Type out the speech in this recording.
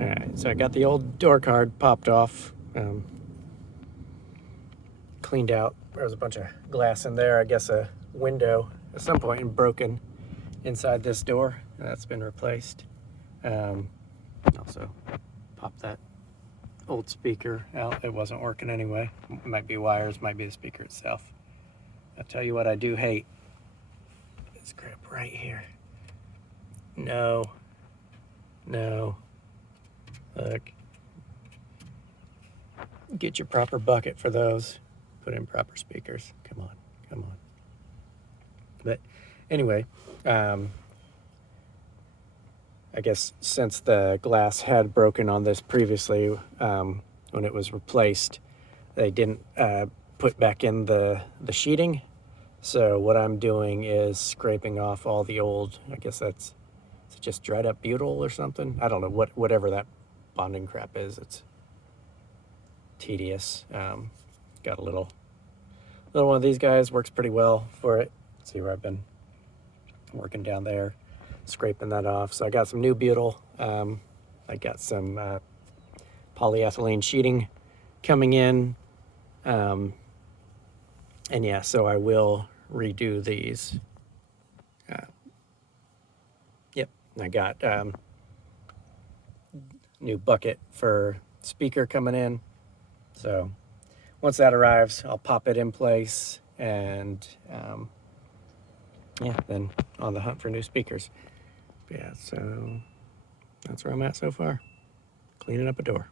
Alright, so I got the old door card popped off, cleaned out. There was a bunch of glass in there. I guess a window at some point broken inside this door. That's been replaced. Also pop that old speaker out. It wasn't working anyway. Might be wires, might be the speaker itself. I'll tell you what I do hate. This grip right here. No. Look. Get your proper bucket for those. Put in proper speakers. Come on. But anyway, I guess since the glass had broken on this previously, when it was replaced, they didn't put back in the sheeting. So what I'm doing is scraping off all the old, I guess that's just dried up butyl or something. I don't know, whatever that bonding crap is. It's tedious. Got a little one of these guys, works pretty well for it. See where I've been working down there, scraping that off. So I got some new butyl. I got some polyethylene sheeting coming in. And yeah, so I will redo these. Yep, I got new bucket for speaker coming in. So once that arrives, I'll pop it in place and yeah, then on the hunt for new speakers. But yeah, so that's where I'm at so far. Cleaning up a door.